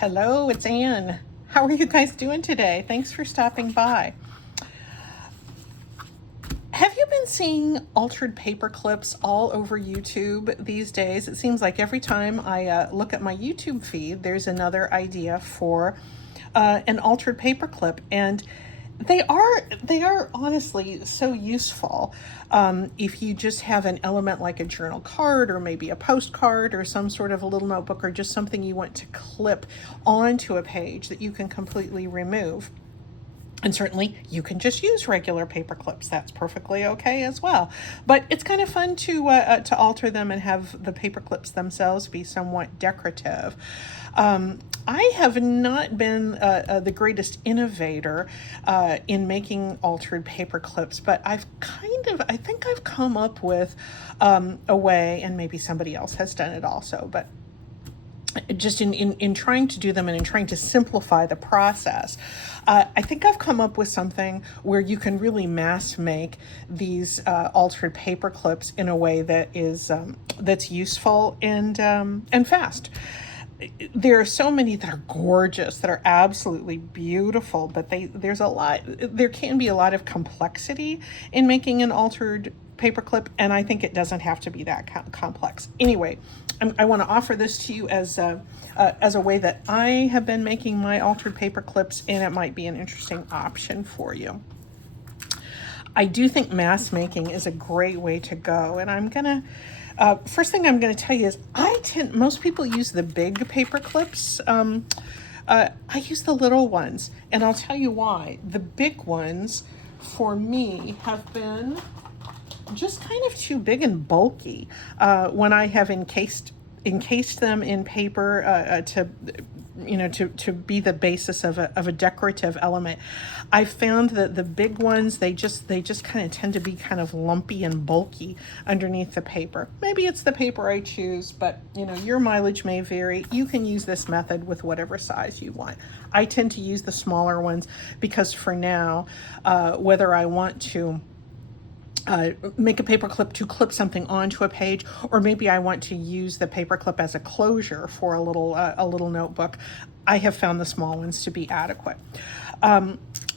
Hello, it's Anne. How are you guys doing today? Thanks for stopping by. Have you been seeing altered paper clips all over YouTube these days? It seems like every time I look at my YouTube feed, there's another idea for an altered paper clip, and they are honestly so useful. If you just have an element like a journal card or maybe a postcard or some sort of a little notebook or just something you want to clip onto a page that you can completely remove. And certainly you can just use regular paper clips. That's perfectly okay as well. But it's kind of fun to alter them and have the paper clips themselves be somewhat decorative. I have not been the greatest innovator in making altered paper clips, but I think I've come up with a way, and maybe somebody else has done it also, but just in trying to do them and in trying to simplify the process, I think I've come up with something where you can really mass make these altered paper clips in a way that is that's useful and fast. There are so many that are gorgeous, that are absolutely beautiful, but there can be a lot of complexity in making an altered paperclip, and I think it doesn't have to be that complex. Anyway, I want to offer this to you as a way that I have been making my altered paper clips, and it might be an interesting option for you. I do think mass making is a great way to go, and first thing I'm gonna tell you is most people use the big paper clips. I use the little ones, and I'll tell you why. The big ones for me have been just kind of too big and bulky when I have encased them in paper to be the basis of a decorative element. I found that the big ones, they just kind of tend to be kind of lumpy and bulky underneath the paper. Maybe it's the paper I choose, but your mileage may vary. You can use this method with whatever size you want. I tend to use the smaller ones because for now, whether I want to make a paper clip to clip something onto a page, or maybe I want to use the paper clip as a closure for a little notebook, I have found the small ones to be adequate.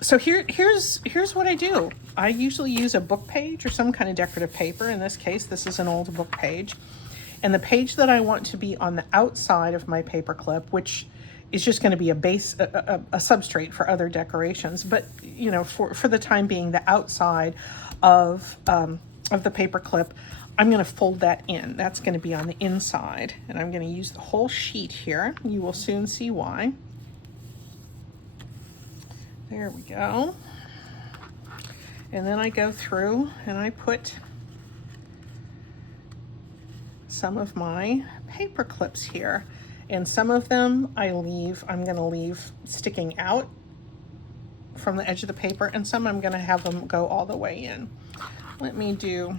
So here's what I do. I usually use a book page or some kind of decorative paper. In this case, this is an old book page, and the page that I want to be on the outside of my paper clip, which is just going to be a base, a substrate for other decorations, but for the time being, the outside of the paper clip, I'm going to fold that in. That's going to be on the inside, and I'm going to use the whole sheet here. You will soon see why. There we go. And then I go through and I put some of my paper clips here, and some of them I'm going to leave sticking out from the edge of the paper, and some I'm going to have them go all the way in. Let me do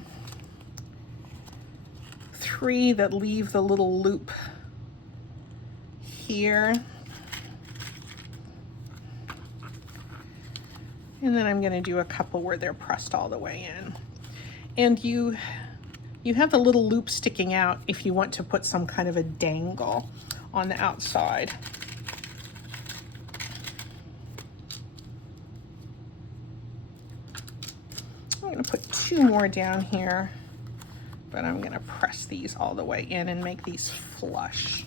3 that leave the little loop here. And then I'm going to do a couple where they're pressed all the way in. And you have the little loop sticking out if you want to put some kind of a dangle on the outside. I'm going to put 2 more down here, but I'm going to press these all the way in and make these flush.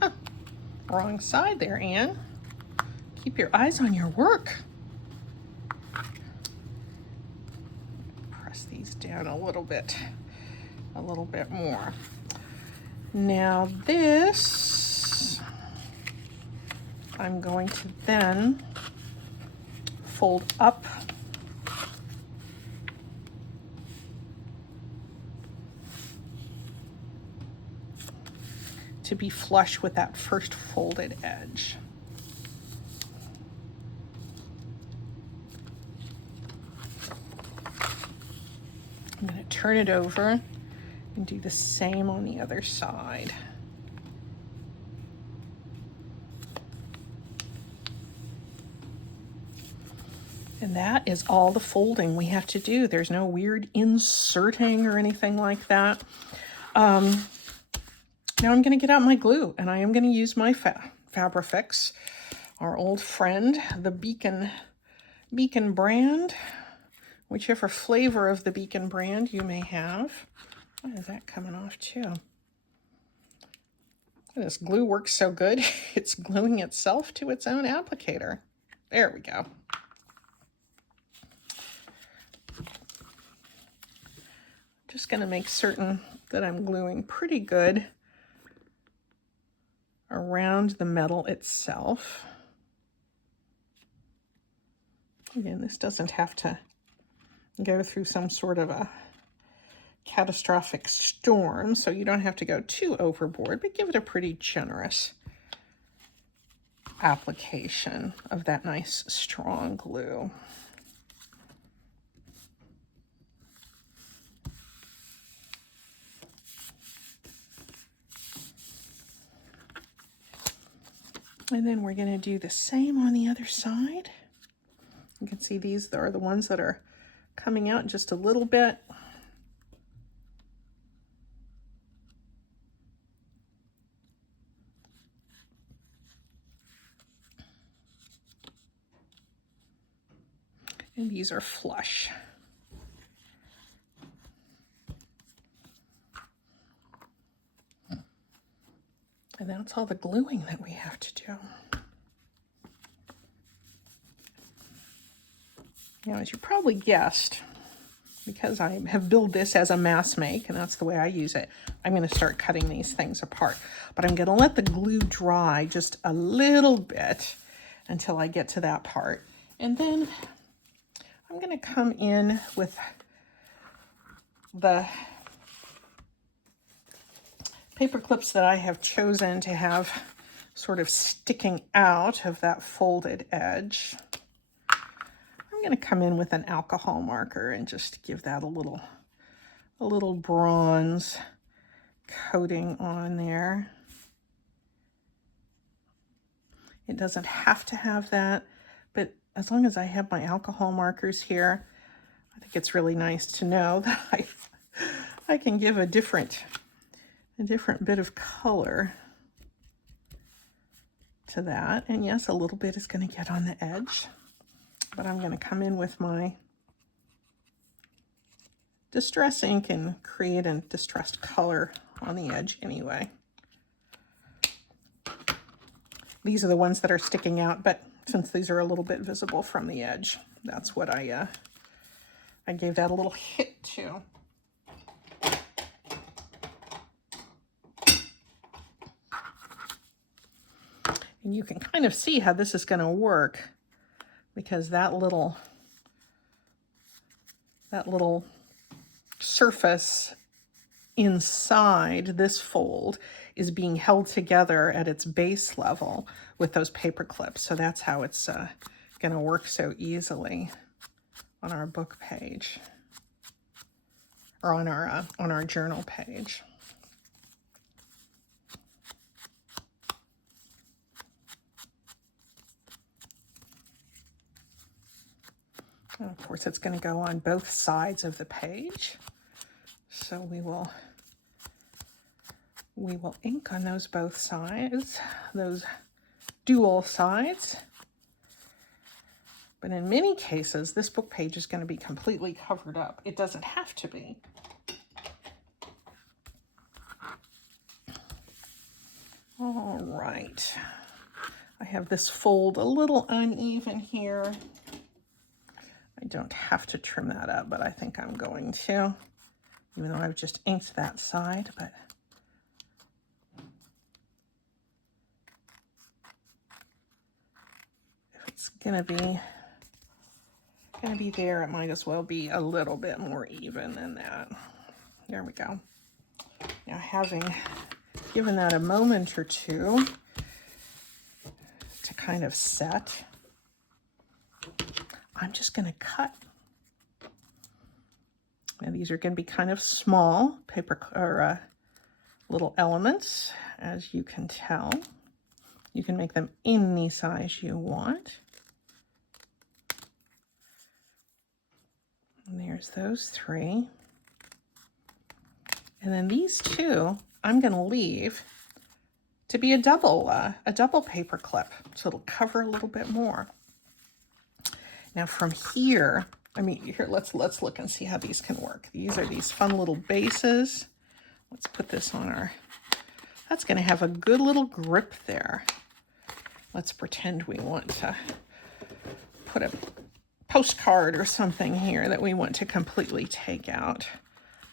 Huh. Wrong side there, Anne. Keep your eyes on your work. Press these down a little bit more. Now this, I'm going to then fold up to be flush with that first folded edge. I'm going to turn it over and do the same on the other side. And that is all the folding we have to do. There's no weird inserting or anything like that. Now I'm going to get out my glue, and I am going to use my Fabrifix, our old friend, the Beacon brand, whichever flavor of the Beacon brand you may have. Why is that coming off too? This glue works so good, it's gluing itself to its own applicator. There we go. Just going to make certain that I'm gluing pretty good around the metal itself. Again, this doesn't have to go through some sort of a catastrophic storm, so you don't have to go too overboard, but give it a pretty generous application of that nice strong glue. And then we're going to do the same on the other side. You can see these are the ones that are coming out just a little bit. And these are flush. And that's all the gluing that we have to do. Now, as you probably guessed, because I have billed this as a mass make, and that's the way I use it, I'm going to start cutting these things apart. But I'm going to let the glue dry just a little bit until I get to that part. And then I'm going to come in with the paper clips that I have chosen to have sort of sticking out of that folded edge. I'm going to come in with an alcohol marker and just give that a little bronze coating on there. It doesn't have to have that, but as long as I have my alcohol markers here, I think it's really nice to know that I can give a different bit of color to that. And yes, a little bit is going to get on the edge, but I'm going to come in with my distress ink and create a distressed color on the edge anyway. These are the ones that are sticking out, but since these are a little bit visible from the edge, that's what I gave that a little hit to. And you can kind of see how this is going to work, because that little surface inside this fold is being held together at its base level with those paper clips. So that's how it's going to work so easily on our book page, or on our journal page. And of course, it's going to go on both sides of the page. So we will ink on those both sides, those dual sides. But in many cases, this book page is going to be completely covered up. It doesn't have to be. All right. I have this fold a little uneven here. I don't have to trim that up, but I think I'm going to, even though I've just inked that side. But if it's gonna be there, it might as well be a little bit more even than that. There we go. Now, having given that a moment or two to kind of set, I'm just going to cut. Now, these are going to be kind of small paper or little elements, as you can tell. You can make them any size you want. And there's those three. And then these two, I'm going to leave to be a double paper clip, so it'll cover a little bit more. Now from here, I mean, here, let's look and see how these can work. These are these fun little bases. Let's put this on our, that's going to have a good little grip there. Let's pretend we want to put a postcard or something here that we want to completely take out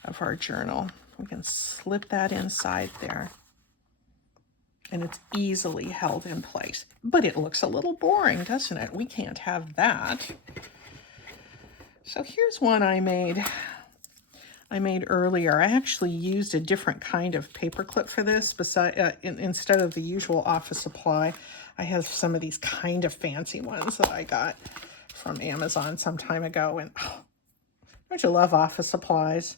of our journal. We can slip that inside there. And it's easily held in place. But it looks a little boring, doesn't it? We can't have that. So here's one I made earlier. I actually used a different kind of paper clip for this. Instead of the usual office supply, I have some of these kind of fancy ones that I got from Amazon some time ago. And oh, don't you love office supplies?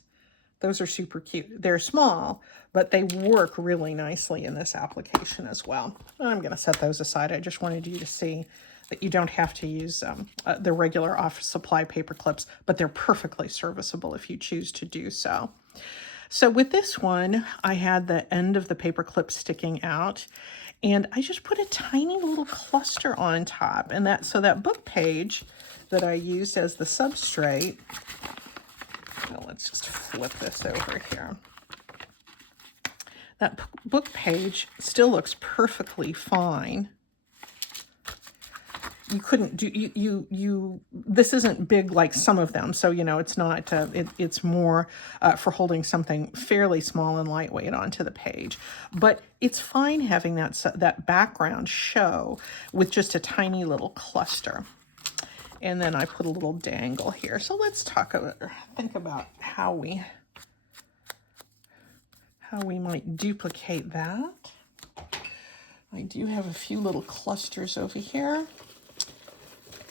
Those are super cute. They're small, but they work really nicely in this application as well. I'm going to set those aside. I just wanted you to see that you don't have to use the regular office supply paper clips, but they're perfectly serviceable if you choose to do so. So with this one, I had the end of the paper clip sticking out, and I just put a tiny little cluster on top. And that book page that I used as the substrate, well, let's just flip this over here. That book page still looks perfectly fine. You couldn't do, this isn't big like some of them. So, you know, it's not, it's more for holding something fairly small and lightweight onto the page. But it's fine having that background show with just a tiny little cluster. And then I put a little dangle here. So let's think about how we might duplicate that. I do have a few little clusters over here.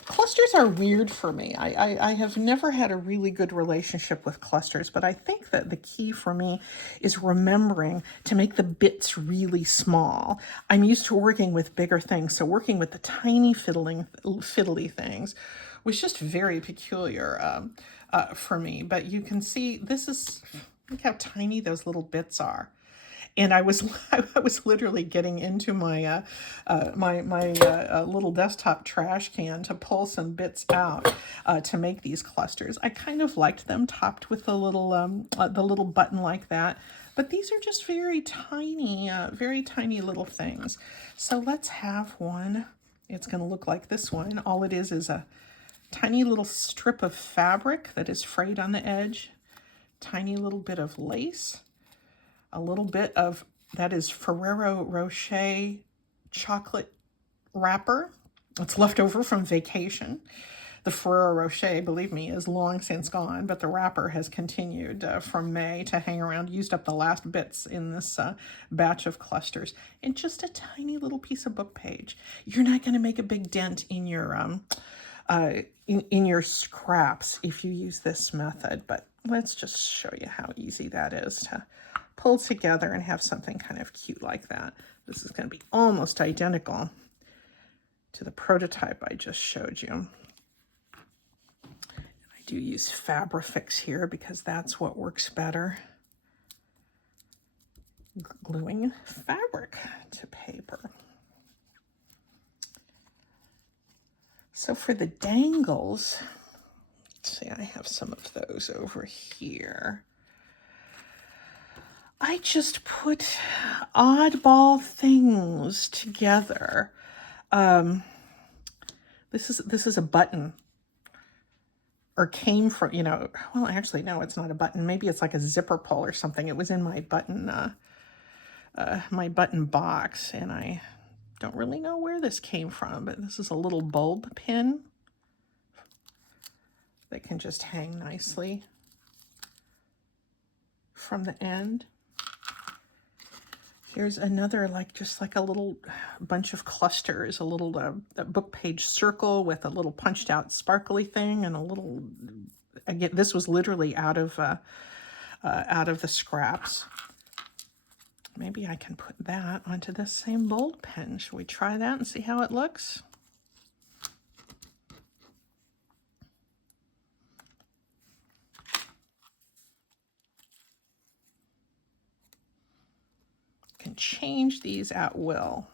Clusters are weird for me. I have never had a really good relationship with clusters, but I think that the key for me is remembering to make the bits really small. I'm used to working with bigger things, so working with the tiny fiddly things was just very peculiar for me. But you can see look how tiny those little bits are. And I was literally getting into my little desktop trash can to pull some bits out to make these clusters. I kind of liked them topped with the little button like that. But these are just very tiny little things. So let's have one. It's going to look like this one. All it is a tiny little strip of fabric that is frayed on the edge, tiny little bit of lace, a little bit of, that is Ferrero Rocher chocolate wrapper. It's left over from vacation. The Ferrero Rocher, believe me, is long since gone, but the wrapper has continued from May to hang around, used up the last bits in this batch of clusters. And just a tiny little piece of book page. You're not going to make a big dent in your in your scraps if you use this method, but let's just show you how easy that is to pull together and have something kind of cute like that. This is going to be almost identical to the prototype I just showed you. I do use Fabrifix here because that's what works better. Gluing fabric to paper. So for the dangles, let's see, I have some of those over here. I just put oddball things together. This is a button, or came from, well, actually, no, it's not a button. Maybe it's like a zipper pull or something. It was in my button box, and I don't really know where this came from, but this is a little bulb pin that can just hang nicely from the end. Here's another, just like a little bunch of clusters, a little book page circle with a little punched out sparkly thing, and a little, again, this was literally out of the scraps. Maybe I can put that onto this same bold pen. Shall we try that and see how it looks? can change these at will.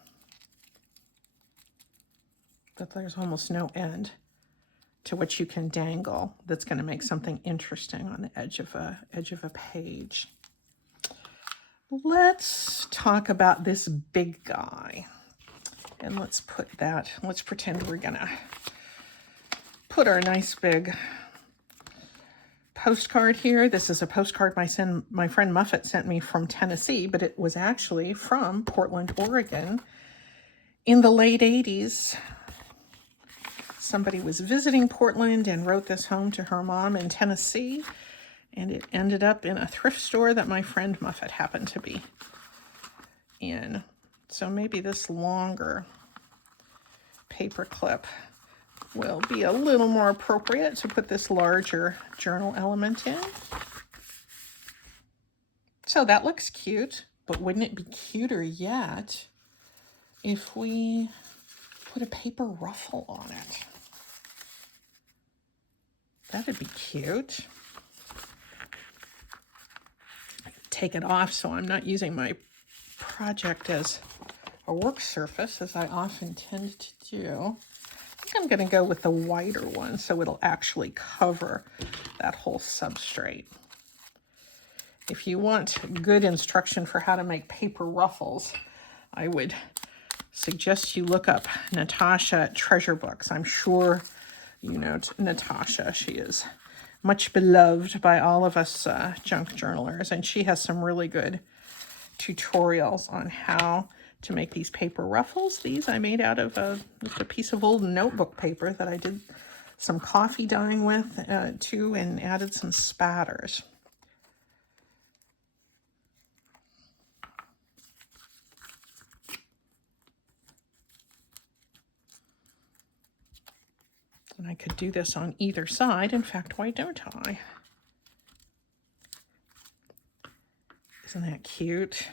But there's almost no end to what you can dangle that's going to make something interesting on the edge of a page. Let's talk about this big guy. And let's pretend we're going to put our nice big postcard here. This is a postcard my friend Muffet sent me from Tennessee, but it was actually from Portland, Oregon. In the late 80s, somebody was visiting Portland and wrote this home to her mom in Tennessee, and it ended up in a thrift store that my friend Muffet happened to be in. So maybe this longer paper clip will be a little more appropriate to put this larger journal element in. So that looks cute, but wouldn't it be cuter yet if we put a paper ruffle on it? That'd be cute. Take it off so I'm not using my project as a work surface, as I often tend to do. I think I'm going to go with the wider one so it'll actually cover that whole substrate. If you want good instruction for how to make paper ruffles, I would suggest you look up Natasha Treasure Books. I'm sure you know Natasha. She is much beloved by all of us junk journalers, and she has some really good tutorials on how to make these paper ruffles. These I made out of just a piece of old notebook paper that I did some coffee dyeing with too, and added some spatters. And I could do this on either side. In fact, why don't I? Isn't that cute?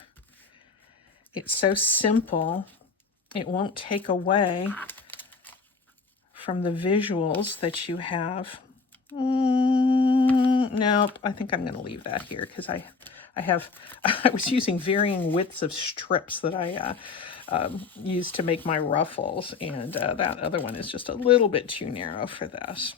It's so simple. It won't take away from the visuals that you have. Nope, I think I'm going to leave that here because I was using varying widths of strips that I used to make my ruffles, and that other one is just a little bit too narrow for this.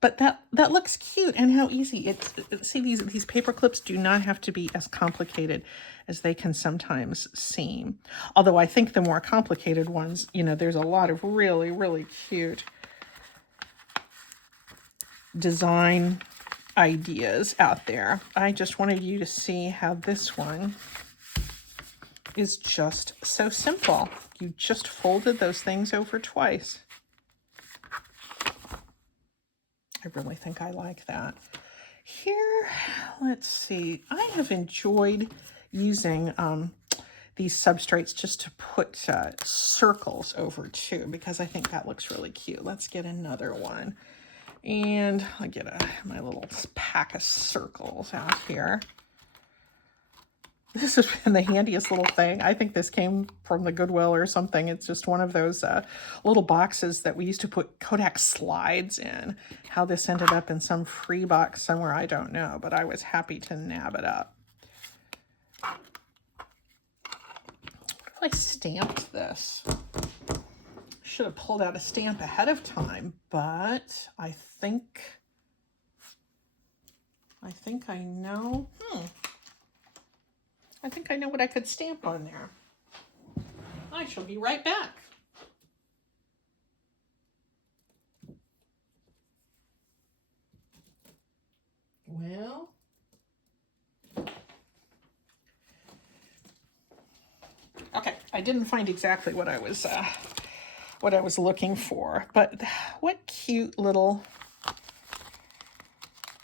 But that looks cute, and how easy. See, these paper clips do not have to be as complicated as they can sometimes seem. Although I think the more complicated ones, you know, there's a lot of really, really cute design ideas out there. I just wanted you to see how this one is just so simple. You just folded those things over twice. I really think I like that. Here, let's see. I have enjoyed using these substrates just to put circles over too, because I think that looks really cute. Let's get another one. And I'll get my little pack of circles out here. This has been the handiest little thing. I think this came from the Goodwill or something. It's just one of those little boxes that we used to put Kodak slides in. How this ended up in some free box somewhere, I don't know, but I was happy to nab it up. What if I stamped this? Should have pulled out a stamp ahead of time, but I think I know. I think I know what I could stamp on there. I shall be right back. Well, okay, I didn't find exactly what I was looking for, but what cute little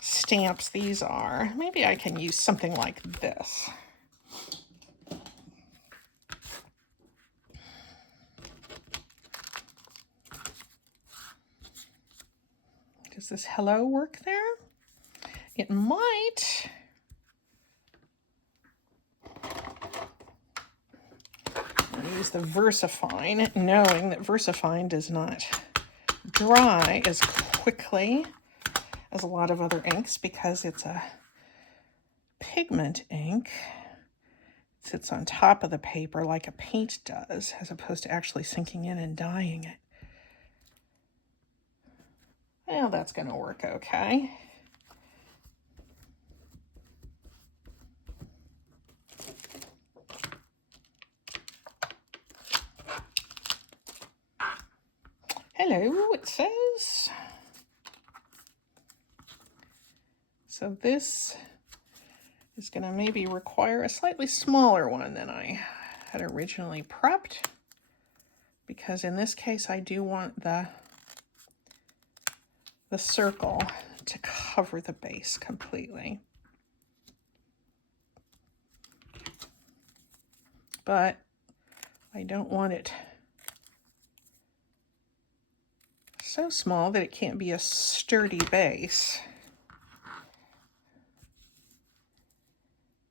stamps these are. Maybe I can use something like this. Does this hello work there? It might. I'll use the VersaFine, knowing that VersaFine does not dry as quickly as a lot of other inks because it's a pigment ink sits on top of the paper like a paint does, as opposed to actually sinking in and dyeing it. Well, that's going to work okay. Hello, it says. So this is going to maybe require a slightly smaller one than I had originally prepped, because in this case I do want the circle to cover the base completely. But I don't want it so small that it can't be a sturdy base.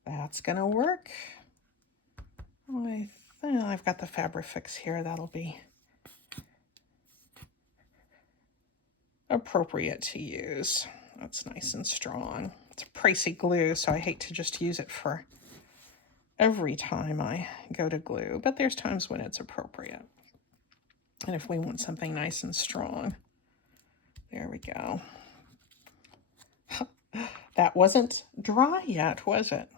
That's gonna work. I've got the Fabrifix here. That'll be appropriate to use. That's nice and strong. It's a pricey glue, so I hate to just use it for every time I go to glue, but there's times when it's appropriate. And if we want something nice and strong, there we go. That wasn't dry yet, was it?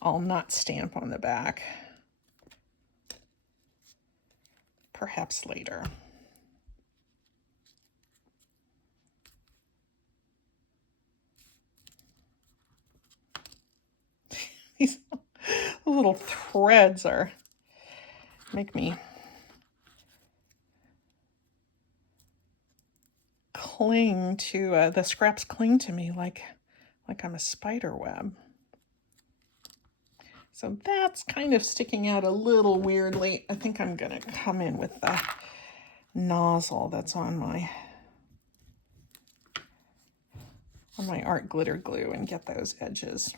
I'll not stamp on the back. Perhaps later. These little threads make me cling to, the scraps cling to me like I'm a spider web. So that's kind of sticking out a little weirdly. I think I'm gonna come in with the nozzle that's on my art glitter glue and get those edges.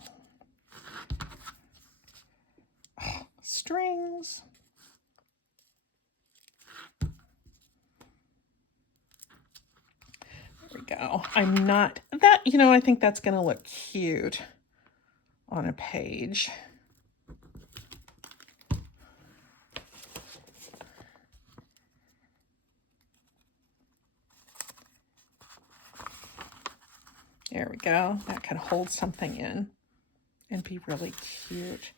Oh, strings. There we go. I'm not, that, you know, I think that's gonna look cute on a page. There we go. That can hold something in and be really cute.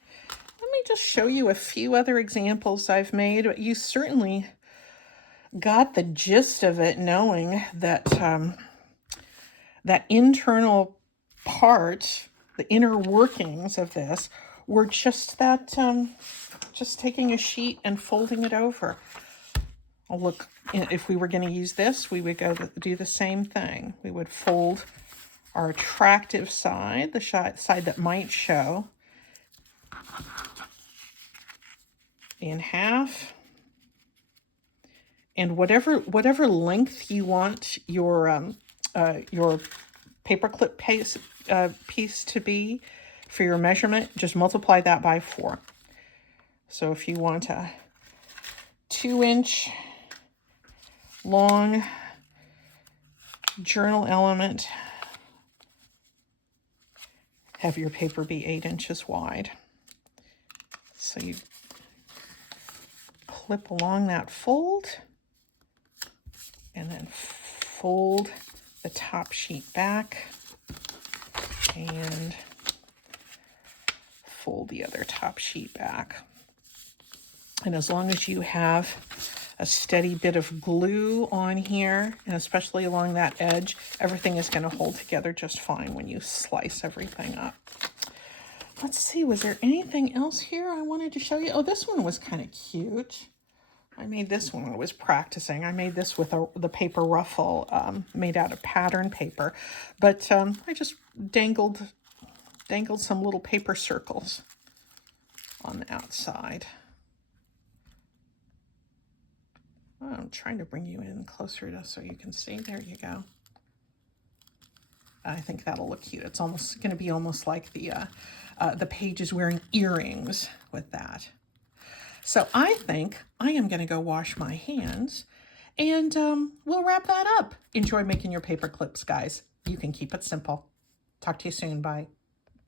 Let me just show you a few other examples I've made. You certainly got the gist of it, knowing that that internal part, the inner workings of this, were just that, just taking a sheet and folding it over. Oh, look, if we were going to use this, we would do the same thing. We would fold our attractive side, the side that might show, in half, and whatever length you want your paperclip piece to be for your measurement, just multiply that by 4. So if you want a 2-inch long journal element, have your paper be 8 inches wide. So you clip along that fold and then fold the top sheet back and fold the other top sheet back. And as long as you have a steady bit of glue on here, and especially along that edge, everything is going to hold together just fine when you slice everything up. Let's see, was there anything else here I wanted to show you? Oh, this one was kind of cute. I made this one when I was practicing. I made this with the paper ruffle made out of pattern paper, but I just dangled some little paper circles on the outside. I'm trying to bring you in closer so you can see. There you go. I think that'll look cute. It's almost going to be almost like the page is wearing earrings with that. So I think I am going to go wash my hands, and we'll wrap that up. Enjoy making your paper clips, guys. You can keep it simple. Talk to you soon. Bye.